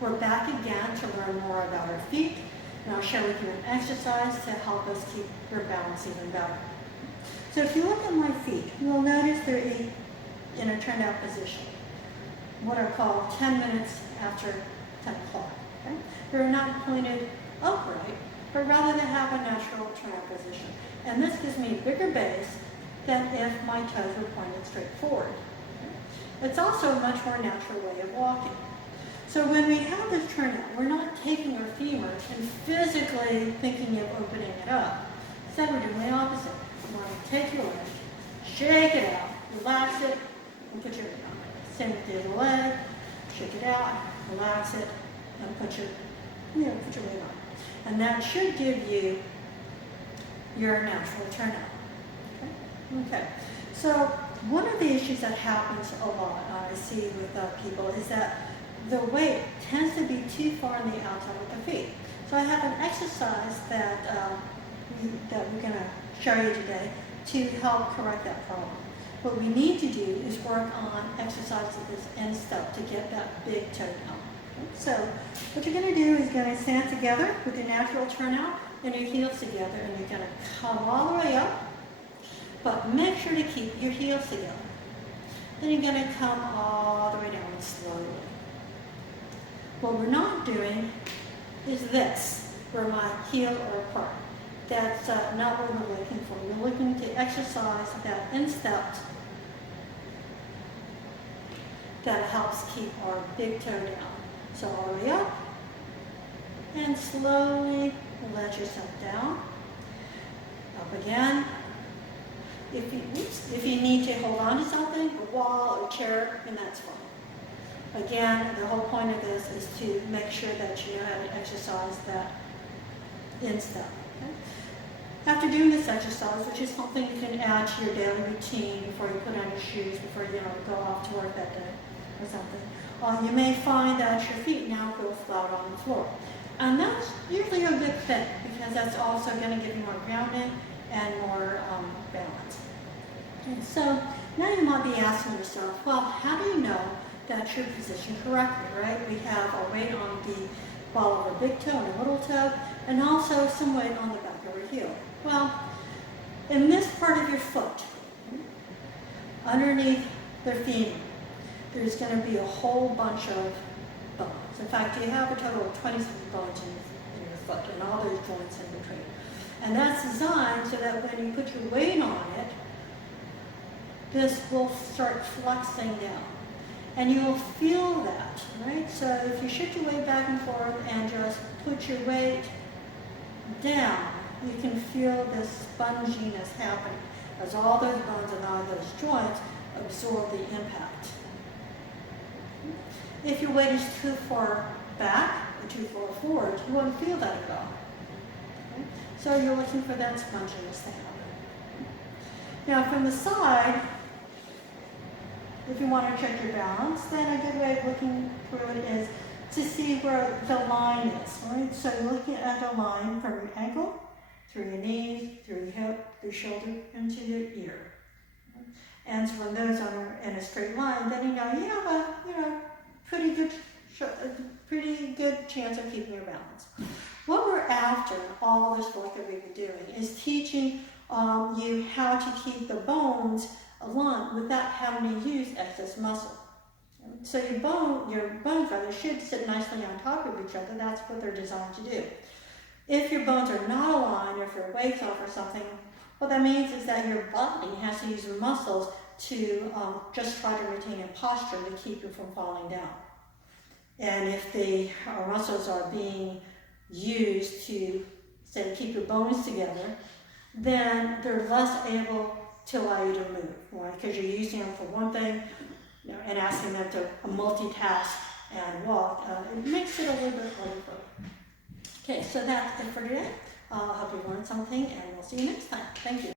we're back again to learn more about our feet, and I'll share with you an exercise to help us keep your balance even better. So if you look at my feet, you'll notice they're in a turned out position, what are called 10 minutes after 10 o'clock. Okay? They're not pointed upright, but rather they have a natural turn out position. And this gives me a bigger base than if my toes were pointed straight forward. Okay? It's also a much more natural way of walking. So when we have this turnout, we're not taking our femur and physically thinking of opening it up. Instead, we're doing the opposite. You want to take your leg, shake it out, relax it, and put your weight on it. Same with the other leg, shake it out, relax it, and put your weight on it. And that should give you your natural turnout. Okay. So one of the issues that happens a lot, I see with people, is that the weight tends to be too far on the outside of the feet. So I have an exercise that we're going to show you today to help correct that problem. What we need to do is work on exercises this instep to get that big toe down. So what you're going to do is going to stand together with your natural turnout and your heels together, and you're going to come all the way up, but make sure to keep your heels together. Then you're going to come all the way down slowly. What we're not doing is this, where my heel are apart. That's not what we're looking for. We're looking to exercise that instep that helps keep our big toe down. So all the way up, and slowly let yourself down. Up again. If you need to hold on to something, a wall or chair, then that's fine. Again, the whole point of this is to make sure that you know how to exercise that instep. Okay? After doing this exercise, which is something you can add to your daily routine before you put on your shoes, before you go off to work that day or something, you may find that your feet now go flat on the floor. And that's usually a good thing, because that's also going to give you more grounding and more balance. And so now you might be asking yourself, well, how do you know that you're positioned correctly, right? We have our weight on the ball of our big toe and our little toe, and also some weight on the back of our heel. Well, in this part of your foot, underneath the femur, there's going to be a whole bunch of bones. In fact, you have a total of 26 bones in your foot, and all those joints in between. And that's designed so that when you put your weight on it, this will start flexing down. And you will feel that, right? So if you shift your weight back and forth and just put your weight down, you can feel this sponginess happening as all those bones and all those joints absorb the impact. If your weight is too far back or too far forward, you won't feel that at all. Okay? So you're looking for that sponginess to happen. Now from the side, if you want to check your balance, then a good way of looking through it is to see where the line is, right? So you're looking at a line from your ankle, through your knees, through your hip, your shoulder, into your ear. And so when those are in a straight line, then you have a pretty good chance of keeping your balance. What we're after, all this work that we've been doing, is teaching you how to keep the bones aligned without having to use excess muscle. So your bones should sit nicely on top of each other. That's what they're designed to do. If your bones are not aligned, or if your weight's off or something, what that means is that your body has to use your muscles to just try to retain a posture to keep you from falling down. And if the muscles are being used to, say, keep your bones together, then they're less able to allow you to move, right? Because you're using them for one thing, and asking them to multitask and walk, it makes it a little bit harder for you. Okay, so that's it for today. I hope you learned something, and we'll see you next time. Thank you.